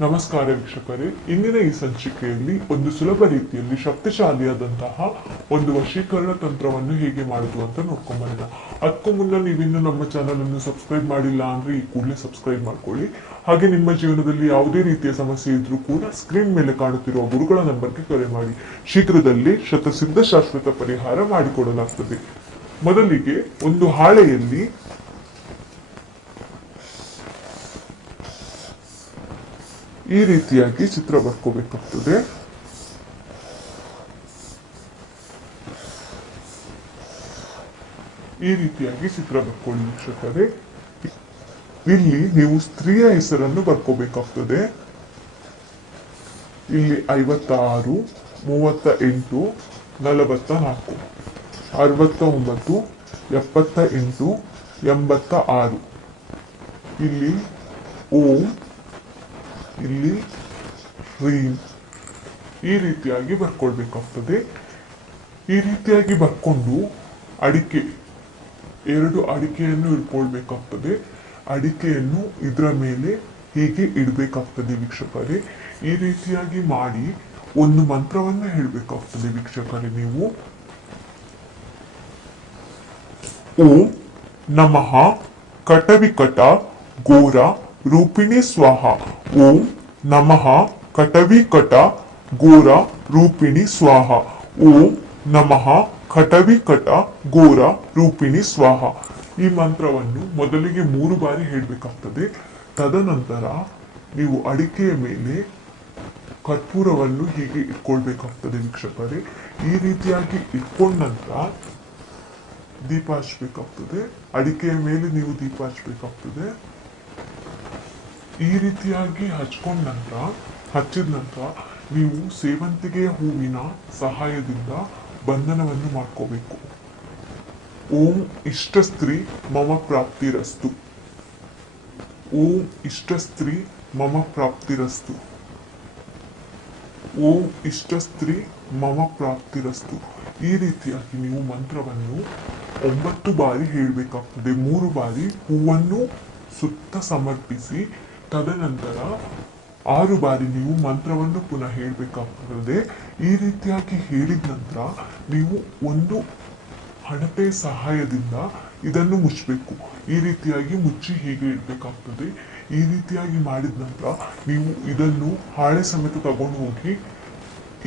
ನಮಸ್ಕಾರ ವೀಕ್ಷಕರೇ, ಇಂದಿನ ಈ ಸಂಚಿಕೆಯಲ್ಲಿ ಒಂದು ಸುಲಭ ರೀತಿಯಲ್ಲಿ ಶಕ್ತಿಶಾಲಿಯಾದಂತಹ ಒಂದು ವಶೀಕರಣ ತಂತ್ರವನ್ನು ಹೇಗೆ ಮಾಡುವುದು ಅಂತ ನೋಡ್ಕೊಂಬರೋಣ. ಅದಕ್ಕೂ ಮುನ್ನ ನೀವಿನ್ನು ನಮ್ಮ ಚಾನಲ್ ಅನ್ನು ಸಬ್ಸ್ಕ್ರೈಬ್ ಮಾಡಿಲ್ಲ ಅಂದ್ರೆ ಈ ಕೂಡಲೇ ಸಬ್ಸ್ಕ್ರೈಬ್ ಮಾಡ್ಕೊಳ್ಳಿ. ಹಾಗೆ ನಿಮ್ಮ ಜೀವನದಲ್ಲಿ ಯಾವುದೇ ರೀತಿಯ ಸಮಸ್ಯೆ ಇದ್ರೂ ಕೂಡ ಸ್ಕ್ರೀನ್ ಮೇಲೆ ಕಾಣುತ್ತಿರುವ ಗುರುಗಳ ನಂಬರ್ಗೆ ಕರೆ ಮಾಡಿ. ಶೀಘ್ರದಲ್ಲೇ ಶತಸಿದ್ಧ ಶಾಶ್ವತ ಪರಿಹಾರ ಮಾಡಿಕೊಡಲಾಗ್ತದೆ. ಮೊದಲಿಗೆ ಒಂದು ಹಾಳೆಯಲ್ಲಿ ಈ ರೀತಿಯಾಗಿ ಚಿತ್ರ ಬರ್ಕೋಬೇಕಾಗ್ತದೆ. ಈ ರೀತಿಯಾಗಿ ಚಿತ್ರ ಬರ್ಕೊಳ್ಳಿ ವೀಕ್ಷಕರೇ. ಇಲ್ಲಿ ನೀವು ಸ್ತ್ರೀಯ ಹೆಸರನ್ನು ಬರ್ಕೋಬೇಕಾಗ್ತದೆ. ಇಲ್ಲಿ 56, 38, 44, 69, 78, 86. ಇಲ್ಲಿ ಓಂ, ಇಲ್ಲಿ ರೀಂ, ಈ ರೀತಿಯಾಗಿ ಬರ್ಕೊಳ್ಬೇಕಾಗ್ತದೆ. ಈ ರೀತಿಯಾಗಿ ಬರ್ಕೊಂಡು ಎರಡು ಅಡಿಕೆಯನ್ನು ಇಟ್ಕೊಳ್ಬೇಕಾಗ್ತದೆ. ಅಡಿಕೆಯನ್ನು ಇದರ ಮೇಲೆ ಹೀಗೆ ಇಡಬೇಕಾಗ್ತದೆ ವೀಕ್ಷಕರೇ. ಈ ರೀತಿಯಾಗಿ ಮಾಡಿ ಒಂದು ಮಂತ್ರವನ್ನು ಹೇಳಬೇಕಾಗ್ತದೆ ವೀಕ್ಷಕರೇ. ನೀವು ಓಂ ನಮಃ ಕಟವಿಕಟ ಘೋರ ರೂಪಿಣಿ ಸ್ವಾಹ. ಓಂ ನಮಃ ಕಟವಿಕಟ ಘೋರ ರೂಪಿಣಿ ಸ್ವಾಹ. ಓಂ ನಮಃ ಕಟವಿಕಟ ಘೋರ ರೂಪಿಣಿ ಸ್ವಾಹ. ಈ ಮಂತ್ರವನ್ನು ಮೊದಲಿಗೆ 3 ಬಾರಿ ಹೇಳಬೇಕಾಗ್ತದೆ. ತದನಂತರ ನೀವು ಅಡಿಕೆಯ ಮೇಲೆ ಕರ್ಪೂರವನ್ನು ಹೀಗೆ ಇಟ್ಕೊಳ್ಬೇಕಾಗ್ತದೆ ವೀಕ್ಷಕರೇ. ಈ ರೀತಿಯಾಗಿ ಇಟ್ಕೊಂಡ ನಂತರ ದೀಪ ಹಚ್ಚಬೇಕಾಗ್ತದೆ. ಅಡಿಕೆಯ ಮೇಲೆ ನೀವು ದೀಪ ಹಚ್ಚಬೇಕಾಗ್ತದೆ. ಈ ರೀತಿಯಾಗಿ ಹಚ್ಚಿದ ನಂತರ ನೀವು ಸೇವಂತಿಗೆಯ ಹೂವಿನ ಸಹಾಯದಿಂದ ಬಂಧನವನ್ನು ಮಾಡ್ಕೋಬೇಕು. ಓಂ ಇಷ್ಟ ಸ್ತ್ರೀ ಮಮ ಪ್ರಾಪ್ತಿರಸ್ತು. ಓಂ ಇಷ್ಟ ಸ್ತ್ರೀ ಮಮ ಪ್ರಾಪ್ತಿರಸ್ತು. ಓಂ ಇಷ್ಟ ಸ್ತ್ರೀ ಮಮ ಪ್ರಾಪ್ತಿರಸ್ತು. ಈ ರೀತಿಯಾಗಿ ನೀವು ಮಂತ್ರವನ್ನು 9 ಬಾರಿ ಹೇಳಬೇಕಾಗ್ತದೆ. 3 ಬಾರಿ ಹೂವನ್ನು ಸುತ್ತ ಸಮರ್ಪಿಸಿ ತದನಂತರ 6 ಬಾರಿ ನೀವು ಮಂತ್ರವನ್ನು ಪುನಃ ಹೇಳಬೇಕಾಗ್ತದೆ. ಈ ರೀತಿಯಾಗಿ ಹೇಳಿದ ನಂತರ ನೀವು ಒಂದು ಹಣತೆಯ ಸಹಾಯದಿಂದ ಇದನ್ನು ಮುಚ್ಚಬೇಕು. ಈ ರೀತಿಯಾಗಿ ಮುಚ್ಚಿ ಹೀಗೆ ಇಡಬೇಕಾಗ್ತದೆ. ಈ ರೀತಿಯಾಗಿ ಮಾಡಿದ ನಂತರ ನೀವು ಇದನ್ನು ಹಾಳೆ ಸಮೇತ ತಗೊಂಡು ಹೋಗಿ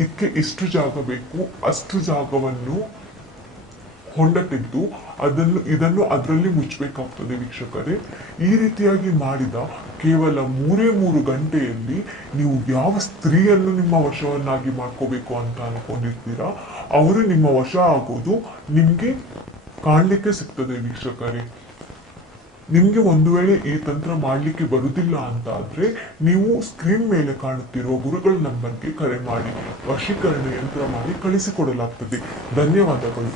ಇದಕ್ಕೆ ಎಷ್ಟು ಜಾಗ ಬೇಕು ಅಷ್ಟು ಜಾಗವನ್ನು ಹೊಂಡ ತೆಗೆದು ಇದನ್ನು ಅದರಲ್ಲಿ ಮುಚ್ಚಬೇಕಾಗ್ತದೆ ವೀಕ್ಷಕರೇ. ಈ ರೀತಿಯಾಗಿ ಮಾಡಿದ ಕೇವಲ 3 ಗಂಟೆಯಲ್ಲಿ ನೀವು ಯಾವ ಸ್ತ್ರೀಯನ್ನು ನಿಮ್ಮ ವಶವನ್ನಾಗಿ ಮಾಡ್ಕೋಬೇಕು ಅಂತ ಅನ್ಕೊಂಡಿರ್ತೀರಾ ಅವರು ನಿಮ್ಮ ವಶ ಆಗೋದು ನಿಮ್ಗೆ ಕಾಣ್ಲಿಕ್ಕೆ ಸಿಗ್ತದೆ ವೀಕ್ಷಕರೇ. ನಿಮ್ಗೆ ಒಂದು ವೇಳೆ ಈ ತಂತ್ರ ಮಾಡ್ಲಿಕ್ಕೆ ಬರುವುದಿಲ್ಲ ಅಂತ ಆದ್ರೆ ನೀವು ಸ್ಕ್ರೀನ್ ಮೇಲೆ ಕಾಣುತ್ತಿರುವ ಗುರುಗಳ ನಂಬರ್ಗೆ ಕರೆ ಮಾಡಿ ವಶೀಕರಣ ಯಂತ್ರ ಮಾಡಿ ಕಳಿಸಿಕೊಡಲಾಗ್ತದೆ. ಧನ್ಯವಾದಗಳು.